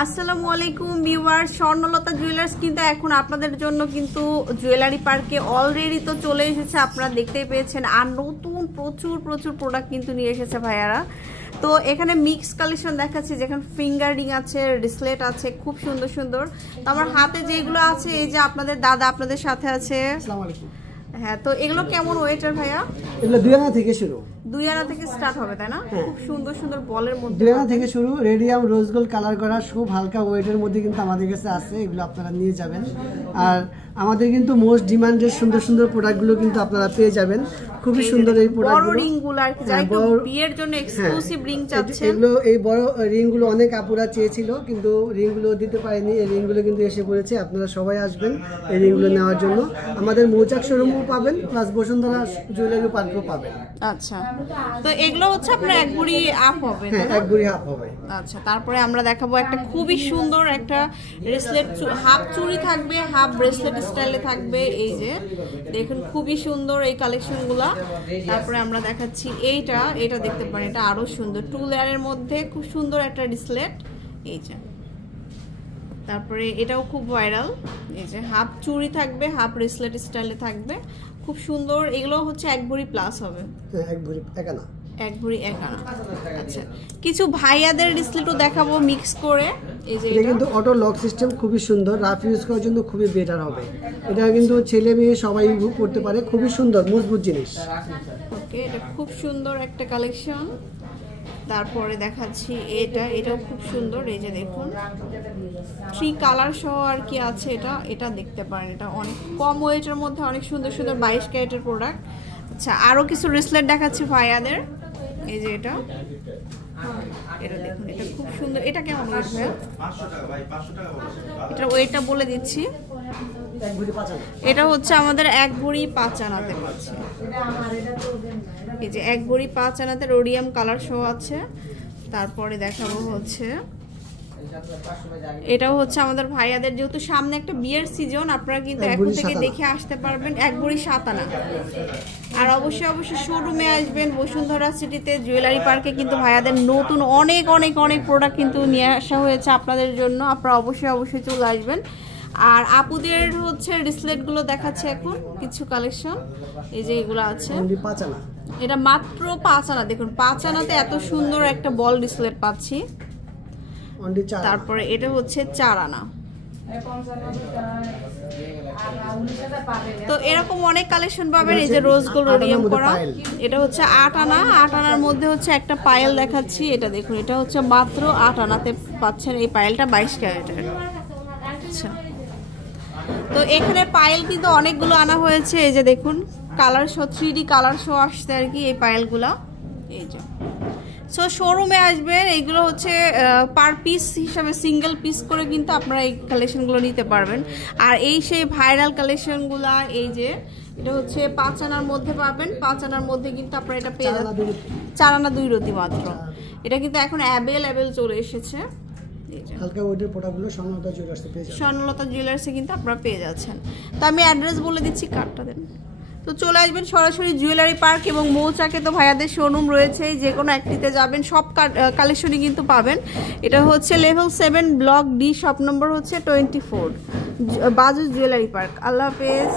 আসসালামু আলাইকুম ভিউয়ার্স, স্বর্ণলতা জুয়েলার্স কিন্তু এখন আপনাদের জন্য কিন্তু জুয়েলারি পার্কে অলরেডি তো চলে এসেছে, আপনারা দেখতেই পেয়েছেন। আর নতুন প্রচুর প্রোডাক্ট কিন্তু নিয়ে এসেছে ভাইয়ারা। তো এখানে মিক্স কালেকশন দেখাচ্ছি, যেখানে ফিঙ্গার রিং আছে, রিসলেট আছে, খুব সুন্দর সুন্দর। তো আমার হাতে যেগুলো আছে, এই যে আপনাদের দাদা আপনাদের সাথে আছে। আসসালামু আলাইকুম। হ্যাঁ, তো এগুলো কেমন ওয়েটের ভাইয়া? এগুলো 2 আনা থেকে শুরু, 2 আনা থেকে স্টার্ট হবে, তাই না? খুব সুন্দর সুন্দর বলের মধ্যে 2 আনা থেকে শুরু, রেডিয়াম রোজ গোল্ড কালার করা, খুব হালকা ওয়েটের মধ্যে কিন্তু আমাদের কাছে আছে। এগুলো আপনারা নিয়ে যাবেন। আর আমাদের কিন্তু মোস্ট ডিমান্ডেড সুন্দর সুন্দর প্রোডাক্টগুলো কিন্তু আপনারা পেয়ে যাবেন। খুবই সুন্দর এই প্রোডাক্টগুলো, বড় রিংগুলো আর কি, যারা বিয়ের জন্য এক্সক্লুসিভ রিং চাচ্ছেন। এগুলো এই বড় রিংগুলো অনেক আপুরা চেয়েছিল, কিন্তু রিংগুলো দিতে পারেনি। এই রিংগুলো কিন্তু এসে পড়েছে। আপনারা সবাই আসবেন এই রিংগুলো নেওয়ার জন্য। আমাদের মৌচাক শোরুমও পাবেন, প্লাস বসুন্ধরা জুয়েলারি পার্কও পাবেন। আচ্ছা, তো এগুলো হচ্ছে আপনার এক ভরি আপ হবে? হ্যাঁ, এক ভরি আপ হবে। আচ্ছা, তারপরে আমরা দেখাবো একটা খুবই সুন্দর একটা ব্রেসলেট, হাফ চুড়ি থাকবে, হাফ ব্রেসলেট স্টাইলে থাকবে। এই যে দেখুন, খুবই সুন্দর এই কালেকশনগুলো। তারপরে আমরা দেখাচ্ছি এটা দেখতে পারেন, এটা আরো সুন্দর, 2 লেয়ারের মধ্যে খুব সুন্দর একটা ব্রেসলেট। এই যে তারপরে এটাও খুব ভাইরাল, এই যে হাফ চুড়ি থাকবে, হাফ ব্রেসলেট স্টাইলে থাকবে, খুব সুন্দর। এগুলো হচ্ছে এক ভরি প্লাস হবে। হ্যাঁ, এক ভরি এক আনা। এক ভরি এক আনা। আচ্ছা, কিছু ভাইয়াদের ব্রেসলেটও দেখাবো মিক্স করে। এই যে এটা কিন্তু অটো লক সিস্টেম, খুবই সুন্দর, রাফ ইউজ করার জন্য খুবই বেটার হবে। এটা কিন্তু ছেলে মেয়ে সবাই ইউজ করতে পারে, খুবই সুন্দর মজবুত জিনিস। ওকে, এটা খুব সুন্দর একটা কালেকশন। তারপরে দেখাচ্ছি এটাও খুব সুন্দর। এই যে দেখুন, 3 কালার সহ আর কি আছে। এটা দেখতে পারেন, এটা অনেক কম ওয়েটের মধ্যে অনেক সুন্দর সুন্দর 22 ক্যারেটের প্রোডাক্ট। আচ্ছা, আরো কিছু ব্রেসলেট দেখাচ্ছি ভাইয়াদের। এই যে এটা দেখুন, এটা খুব সুন্দর। এটা কেমন ওয়েট ভাইয়া? 500 টাকা ভাই, 500 টাকা বলে। এটা ওয়েটটা বলে দিচ্ছি, এটা হচ্ছে আমাদের 1 ভরি 5 আনাতে পাচ্ছে। এই যে 1 ভরি 5 আনাতে রোডিয়াম কালার শো আছে। তারপরে দেখাবো হচ্ছে এটাও হচ্ছে আমাদের ভাইয়াদের, যেহেতু সামনে একটা বিয়ের সিজন, আপনারা কিন্তু এখন থেকে দেখে আসতে পারবেন। 1 ভরি 7 আনা। আর অবশ্যই শোরুমে আসবেন বসুন্ধরা সিটিতে জুয়েলারি পার্কে। কিন্তু ভাইয়াদের নতুন অনেক প্রোডাক্ট কিন্তু নিয়ে আসা হয়েছে আপনাদের জন্য, আপনারা অবশ্যই চলে আসবেন। আর আপুদের হচ্ছে ব্রেসলেট গুলো দেখাচ্ছে এখন কিছু কালেকশন। এই যে এগুলো আছে, এটা মাত্র 5 আনা। দেখুন, 5 আনাতে এত সুন্দর একটা বল ব্রেসলেট পাচ্ছি। তারপরে এটা হচ্ছে 4 আনা। তো এরকম অনেক কালেকশন পাবেন। এই যে রোজ গোল্ড রোডিয়াম করা, এটা হচ্ছে 8 আনা। 8 আনার মধ্যে হচ্ছে একটা পায়েল দেখাচ্ছি। এটা দেখুন, এটা হচ্ছে মাত্র 8 আনাতে পাচ্ছেন এই পায়েলটা, 22 ক্যারেটের। আচ্ছা, তো এখানে পায়েল কিন্তু অনেকগুলো আনা হয়েছে। এই যে দেখুন, colour show, 3D colour show আসছে আর কি এই পায়েলগুলা। এই যে সো শোরুমে আসবেন, এইগুলো হচ্ছে পার পিস হিসাবে, সিঙ্গেল পিস করে কিন্তু আপনারা এই কালেকশনগুলো নিতে পারবেন। আর এই সেই ভাইরাল কালেকশনগুলা, এই যে এটা হচ্ছে 5 আনার মধ্যে পাবেন। 5 আনার মধ্যে কিন্তু আপনারা এটা পেয়ে যাবেন, 4 আনা 2 রতি মাত্র। এটা কিন্তু এখন অ্যাভেলেবেল চলে এসেছে। হালকা ওয়েটের প্রোডাক্টগুলো স্বর্ণলতা জুয়েলার্সে পেয়ে যাবেন। স্বর্ণলতা জুয়েলার্সে কিন্তু আপনারা পেয়ে যাচ্ছেন। তো আমি অ্যাড্রেস বলে দিচ্ছি, কার্ডটা দেন। তো চলে আসবেন সরাসরি জুয়েলারি পার্ক এবং মৌচাকে তো ভাইয়াদের শোরুম রয়েছে, যে কোনো একটিতে যাবেন সব কালেকশনই কিন্তু পাবেন। এটা হচ্ছে level 7 block D, shop number হচ্ছে 24, বাজু জুয়েলারি পার্ক। আল্লাহ হাফেজ।